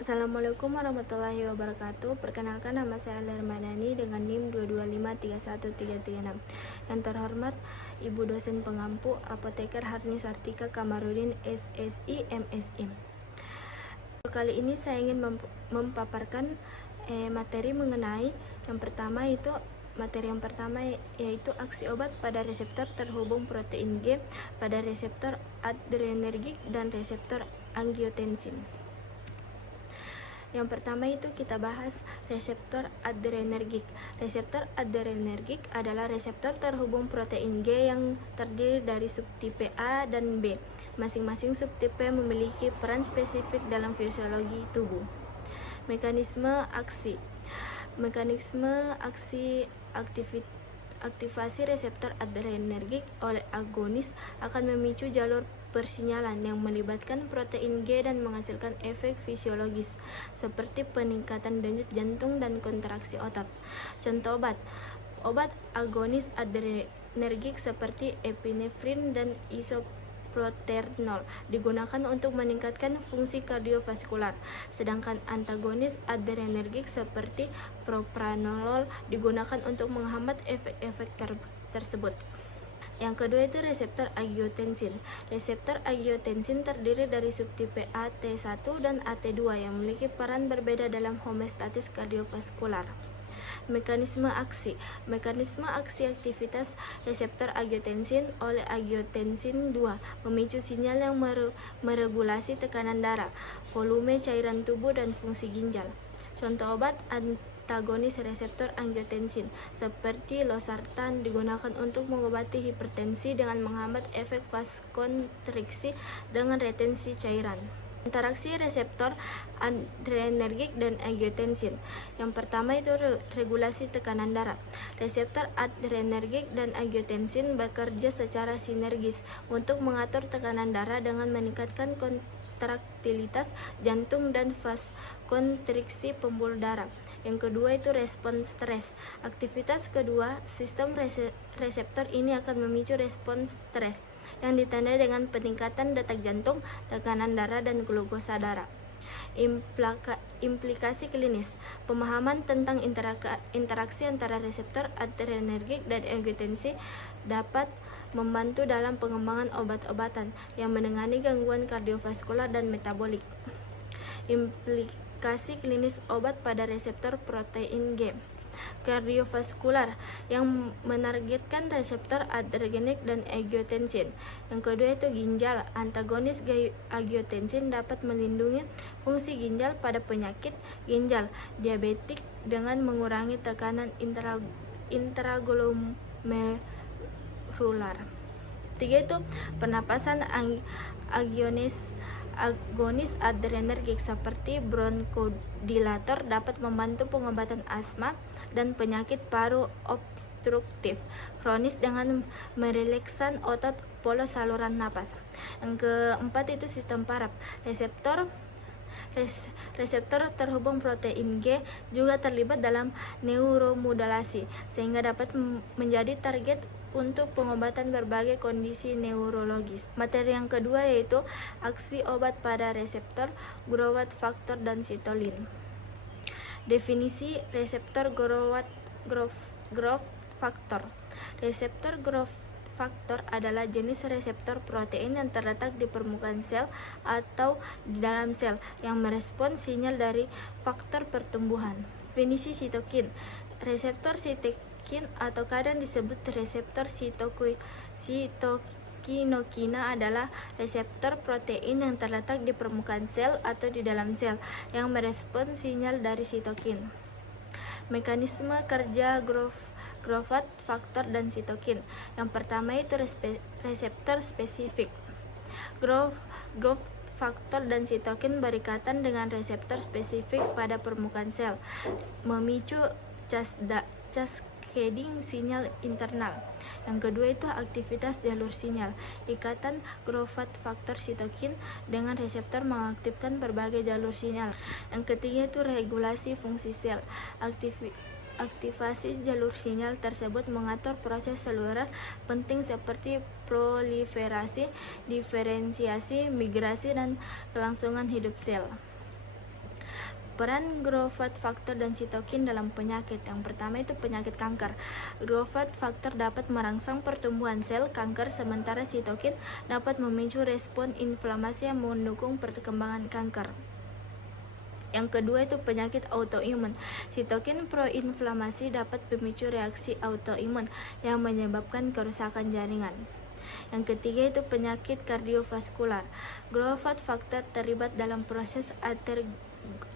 Assalamualaikum warahmatullahi wabarakatuh. Perkenalkan, nama saya Alir Madani dengan NIM 2253136. Yang terhormat Ibu dosen pengampu Apoteker Harni Sartika Kamarudin SSI MSI. Kali ini saya ingin memaparkan materi mengenai materi yang pertama yaitu aksi obat pada reseptor terhubung protein G pada reseptor adrenergik dan reseptor angiotensin. Yang pertama itu kita bahas reseptor adrenergik. Reseptor adrenergik adalah reseptor terhubung protein G yang terdiri dari subtipe A dan B. Masing-masing subtipe memiliki peran spesifik dalam fisiologi tubuh. Mekanisme aksi aktivasi reseptor adrenergik oleh agonis akan memicu jalur persinyalan yang melibatkan protein G dan menghasilkan efek fisiologis seperti peningkatan denyut jantung dan kontraksi otot. Contoh obat agonis adrenergik seperti epinefrin dan isoproterenol digunakan untuk meningkatkan fungsi kardiovaskular, sedangkan antagonis adrenergik seperti propranolol digunakan untuk menghambat efek-efek tersebut. Yang kedua itu reseptor angiotensin. Reseptor angiotensin terdiri dari subtipe AT1 dan AT2 yang memiliki peran berbeda dalam homeostatis kardiovaskular. Mekanisme aksi aktivitas reseptor angiotensin oleh angiotensin 2 memicu sinyal yang meregulasi tekanan darah, volume cairan tubuh, dan fungsi ginjal. Contoh obat antagonis reseptor angiotensin seperti losartan digunakan untuk mengobati hipertensi dengan menghambat efek vasokonstriksi dengan retensi cairan. Interaksi reseptor adrenergik dan angiotensin. Yang pertama itu regulasi tekanan darah. Reseptor adrenergik dan angiotensin bekerja secara sinergis untuk mengatur tekanan darah dengan meningkatkan kontraktilitas jantung dan vasokonstriksi pembuluh darah. Yang kedua itu respon stres. Aktivitas kedua sistem reseptor ini akan memicu respon stres yang ditandai dengan peningkatan detak jantung, tekanan darah, dan glukosa darah. Implikasi klinis. Pemahaman tentang interaksi antara reseptor adrenergik dan angiotensin dapat membantu dalam pengembangan obat-obatan yang menangani gangguan kardiovaskular dan metabolik. Implikasi klinis obat pada reseptor protein G. Kardiovaskular yang menargetkan reseptor adrenergik dan angiotensin. Yang kedua itu ginjal. Antagonis angiotensin dapat melindungi fungsi ginjal pada penyakit ginjal diabetik dengan mengurangi tekanan intraglomerular. Tiga itu pernapasan agonis adrenergik seperti bronkodilator dapat membantu pengobatan asma dan penyakit paru obstruktif kronis dengan merelakskan otot polos saluran napas. Yang keempat itu sistem saraf. Reseptor terhubung protein G juga terlibat dalam neuromodulasi sehingga dapat menjadi target untuk pengobatan berbagai kondisi neurologis. Materi yang kedua yaitu aksi obat pada reseptor growth factor dan sitolin. Definisi reseptor growth factor. Reseptor growth factor adalah jenis reseptor protein yang terletak di permukaan sel atau di dalam sel yang merespons sinyal dari faktor pertumbuhan. Definisi sitokin. Reseptor sitokin atau kadang disebut reseptor sitokinokina adalah reseptor protein yang terletak di permukaan sel atau di dalam sel yang merespons sinyal dari sitokin. Mekanisme kerja growth factor dan sitokin. Yang pertama itu reseptor spesifik. Growth faktor dan sitokin berikatan dengan reseptor spesifik pada permukaan sel, memicu cascading sinyal internal. Yang kedua itu aktivitas jalur sinyal. Ikatan growth faktor sitokin dengan reseptor mengaktifkan berbagai jalur sinyal. Yang ketiga itu regulasi fungsi sel. Aktivasi jalur sinyal tersebut mengatur proses seluler penting seperti proliferasi, diferensiasi, migrasi, dan kelangsungan hidup sel. Peran growth factor dan sitokin dalam penyakit. Yang pertama itu penyakit kanker. Growth factor dapat merangsang pertumbuhan sel kanker, sementara sitokin dapat memicu respon inflamasi yang mendukung perkembangan kanker. Yang kedua itu penyakit autoimun. Sitokin proinflamasi dapat memicu reaksi autoimun yang menyebabkan kerusakan jaringan. Yang ketiga itu penyakit kardiovaskular. Growth factor terlibat dalam proses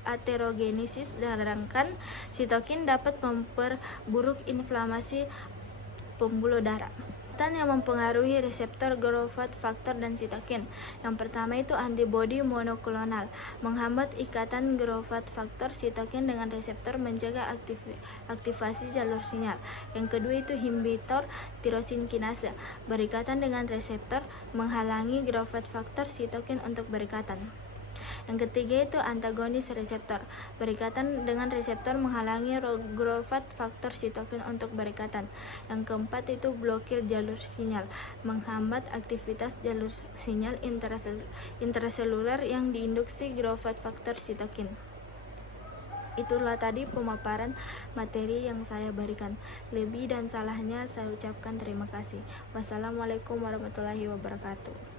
aterogenesis, sedangkan sitokin dapat memperburuk inflamasi pembuluh darah. Yang mempengaruhi reseptor growth factor dan sitokin. Yang pertama itu antibodi monoklonal, menghambat ikatan growth factor sitokin dengan reseptor, menjaga aktivasi jalur sinyal. Yang kedua itu inhibitor tirosin kinase, berikatan dengan reseptor, menghalangi growth factor sitokin untuk berikatan. Yang ketiga itu antagonis reseptor, berikatan dengan reseptor, menghalangi growth factor sitokin untuk berikatan. Yang keempat itu blokir jalur sinyal, menghambat aktivitas jalur sinyal intraseluler yang diinduksi growth factor sitokin. Itulah tadi pemaparan materi yang saya berikan. Lebih dan salahnya saya ucapkan terima kasih. Wassalamualaikum warahmatullahi wabarakatuh.